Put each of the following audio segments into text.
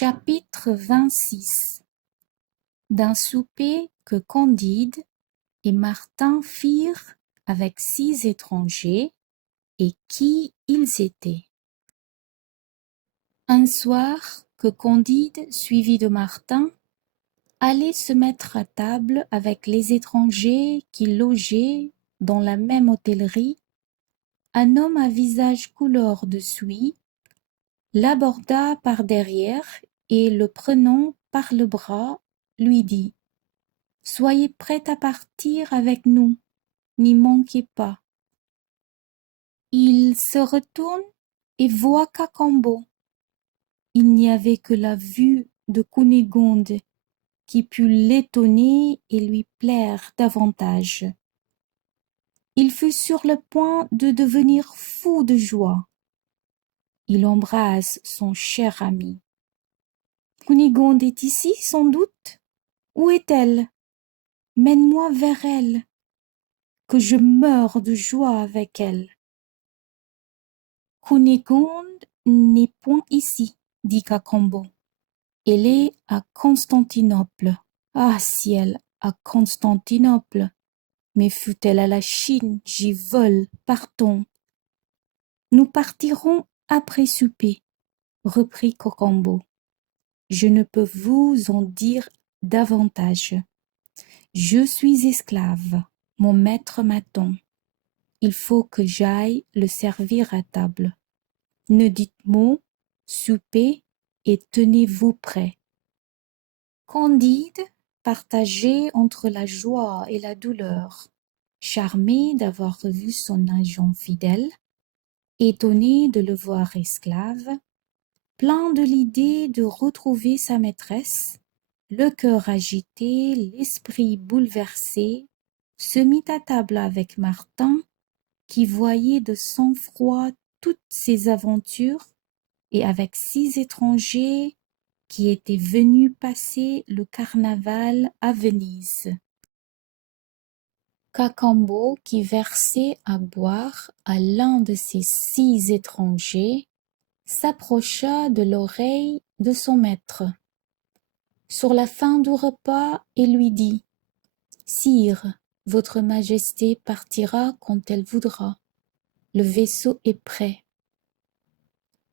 Chapitre 26 D'un souper que Candide et Martin firent avec 6 étrangers, et qui ils étaient. Un soir que Candide, suivi de Martin, allait se mettre à table avec les étrangers qui logeaient dans la même hôtellerie, un homme à visage couleur de suie l'aborda par derrière et, le prenant par le bras, lui dit: « Soyez prêt à partir avec nous, n'y manquez pas. » Il se retourne et voit Cacambo. Il n'y avait que la vue de Cunégonde qui put l'étonner et lui plaire davantage. Il fut sur le point de devenir fou de joie. Il embrasse son cher ami. « Cunégonde est ici, sans doute? Où est-elle? Mène-moi vers elle, que je meure de joie avec elle. » « Cunégonde n'est point ici, dit Cacambo. Elle est à Constantinople. » « Ah ciel, à Constantinople! Mais fût-elle à la Chine, j'y vole, partons. »« Nous partirons après souper, reprit Cacambo. Je ne peux vous en dire davantage. Je suis esclave, mon maître m'attend. Il faut que j'aille le servir à table. Ne dites mot, soupez et tenez-vous prêts. » Candide partageait entre la joie et la douleur, charmé d'avoir revu son agent fidèle, étonné de le voir esclave, plein de l'idée de retrouver sa maîtresse, le cœur agité, l'esprit bouleversé, se mit à table avec Martin, qui voyait de sang-froid toutes ces aventures, et avec 6 étrangers qui étaient venus passer le carnaval à Venise. Cacambo, qui versait à boire à l'un de ces 6 étrangers, s'approcha de l'oreille de son maître, sur la fin du repas, et lui dit: « Sire, votre majesté partira quand elle voudra. Le vaisseau est prêt. »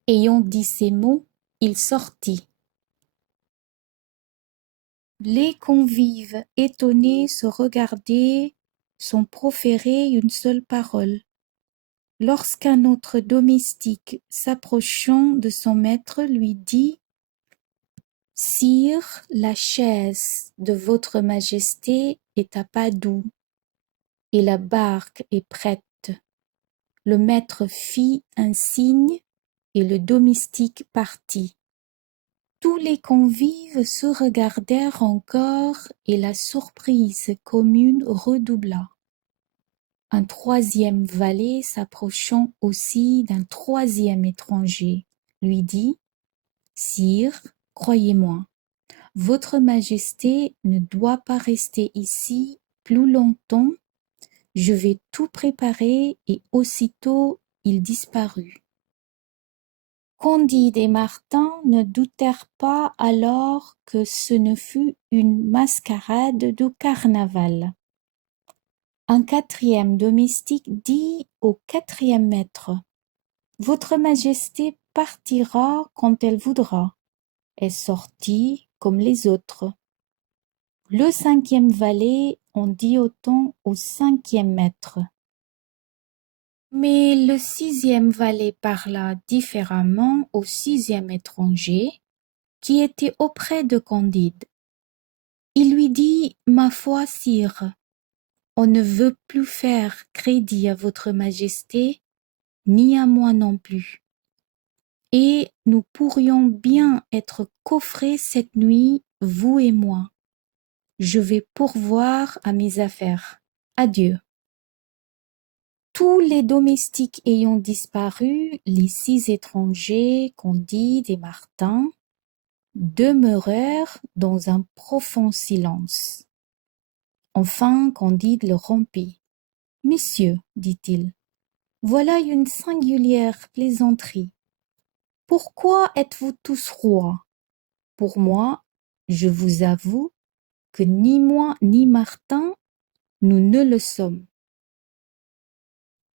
Ayant dit ces mots, il sortit. Les convives, étonnés, se regardaient sans proférer une seule parole, lorsqu'un autre domestique, s'approchant de son maître, lui dit: « Sire, la chaise de votre majesté est à Padoue, et la barque est prête. » Le maître fit un signe, et le domestique partit. Tous les convives se regardèrent encore, et la surprise commune redoubla. Un 3e valet, s'approchant aussi d'un 3e étranger, lui dit: « Sire, croyez-moi, votre majesté ne doit pas rester ici plus longtemps. Je vais tout préparer. » Et aussitôt il disparut. Candide et Martin ne doutèrent pas alors que ce ne fût une mascarade de carnaval. Un 4e domestique dit au 4e maître: « Votre majesté partira quand elle voudra. » Et sortit comme les autres. Le 5e valet en dit autant au 5e maître. Mais le 6e valet parla différemment au 6e étranger, qui était auprès de Candide. Il lui dit: « Ma foi, sire, on ne veut plus faire crédit à votre majesté, ni à moi non plus. Et nous pourrions bien être coffrés cette nuit, vous et moi. Je vais pourvoir à mes affaires. Adieu. » Tous les domestiques ayant disparu, les 6 étrangers, Candide et Martin, demeurèrent dans un profond silence. Enfin, Candide le rompit. « Messieurs, dit-il, voilà une singulière plaisanterie. Pourquoi êtes-vous tous rois? Pour moi, je vous avoue que ni moi ni Martin, nous ne le sommes.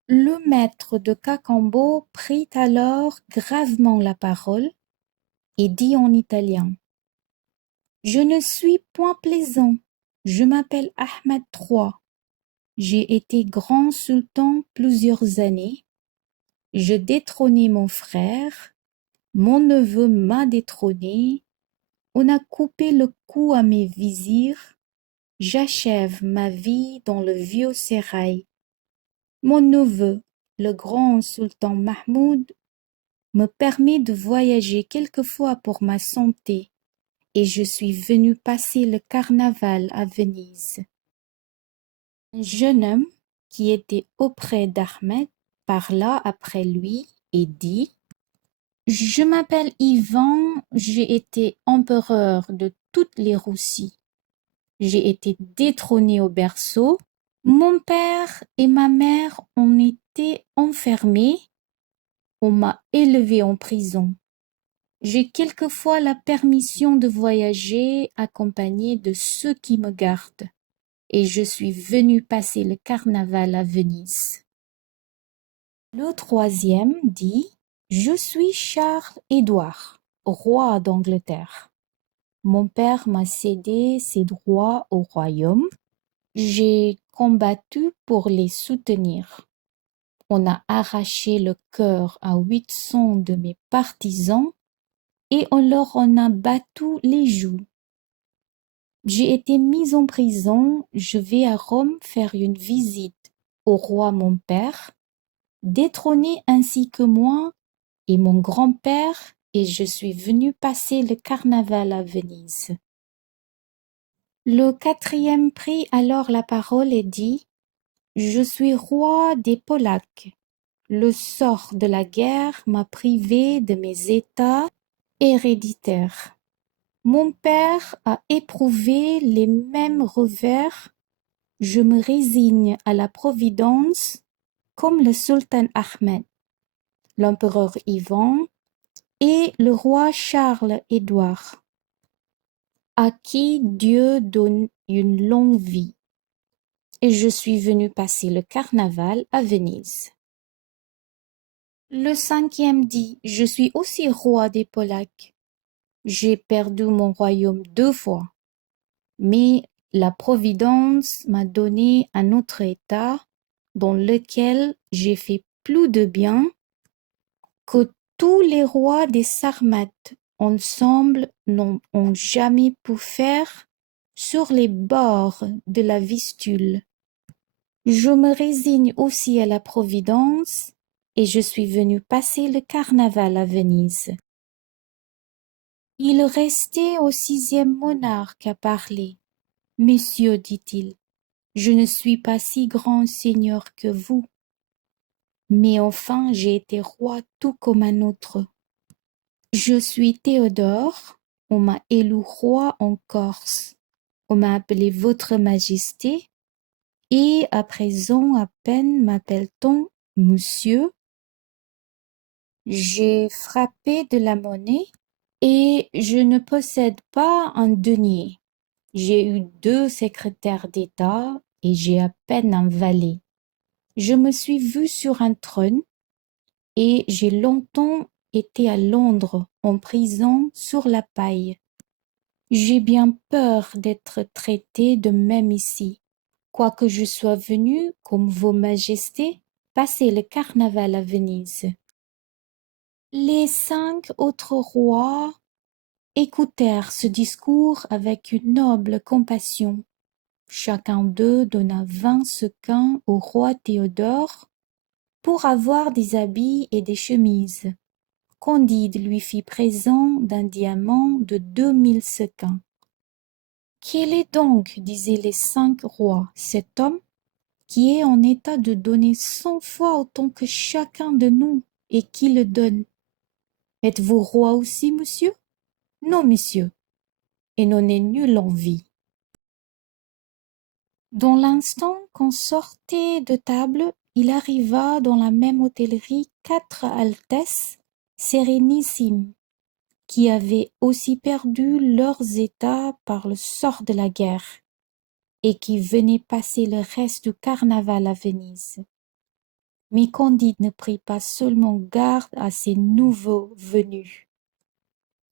Le maître de Cacambo prit alors gravement la parole et dit en italien: Je ne suis point plaisant, je m'appelle Ahmed III. J'ai été grand sultan plusieurs années. Je détrônai mon frère, mon neveu m'a détrôné, on a coupé le cou à mes vizirs, j'achève ma vie dans le vieux sérail. Mon neveu, le grand sultan Mahmoud, me permet de voyager quelquefois pour ma santé, et je suis venu passer le carnaval à Venise. Un jeune homme qui était auprès d'Ahmed parla après lui et dit: Je m'appelle Ivan, j'ai été empereur de toutes les Russies. J'ai été détrôné au berceau. Mon père et ma mère ont été enfermés. On m'a élevé en prison. J'ai quelquefois la permission de voyager accompagné de ceux qui me gardent, et je suis venu passer le carnaval à Venise. Le troisième dit: Je suis Charles-Édouard, roi d'Angleterre. Mon père m'a cédé ses droits au royaume. J'ai combattu pour les soutenir. On a arraché le cœur à 800 de mes partisans et on leur en a battu les joues. J'ai été mis en prison, je vais à Rome faire une visite au roi mon père, détrôné ainsi que moi et mon grand-père, et je suis venu passer le carnaval à Venise. Le quatrième prit alors la parole et dit: Je suis roi des Polaques. Le sort de la guerre m'a privé de mes états héréditaires. Mon père a éprouvé les mêmes revers. Je me résigne à la providence comme le sultan Ahmed, l'empereur Ivan et le roi Charles-Édouard, à qui Dieu donne une longue vie. Et je suis venu passer le carnaval à Venise. Le cinquième dit: Je suis aussi roi des Polaques. J'ai perdu mon royaume 2 fois, mais la Providence m'a donné un autre État dans lequel j'ai fait plus de bien que tous les rois des Sarmates ensemble n'ont jamais pu faire sur les bords de la Vistule. Je me résigne aussi à la Providence et je suis venu passer le carnaval à Venise. Il restait au 6e monarque à parler. Messieurs, dit-il, je ne suis pas si grand seigneur que vous, mais enfin j'ai été roi tout comme un autre. Je suis Théodore, on m'a élu roi en Corse, on m'a appelé Votre Majesté, et à présent à peine m'appelle-t-on Monsieur. J'ai frappé de la monnaie, et je ne possède pas un denier. J'ai eu 2 secrétaires d'État et j'ai à peine un valet. Je me suis vu sur un trône et j'ai longtemps été à Londres en prison sur la paille. J'ai bien peur d'être traité de même ici, quoique je sois venu, comme vos majestés, passer le carnaval à Venise. Les 5 autres rois écoutèrent ce discours avec une noble compassion. Chacun d'eux donna 20 sequins au roi Théodore pour avoir des habits et des chemises. Candide lui fit présent d'un diamant de 2000 sequins. Quel est donc, disaient les 5 rois, cet homme qui est en état de donner 100 fois autant que chacun de nous et qui le donne? Êtes-vous roi aussi, monsieur? Non, messieurs, et n'en est nulle envie. Dans l'instant qu'on sortait de table, il arriva dans la même hôtellerie 4 altesses sérénissimes, qui avaient aussi perdu leurs états par le sort de la guerre et qui venaient passer le reste du carnaval à Venise. Mais Candide ne prit pas seulement garde à ces nouveaux venus.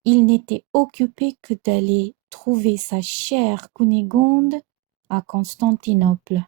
Il n'était occupé que d'aller trouver sa chère Cunégonde à Constantinople.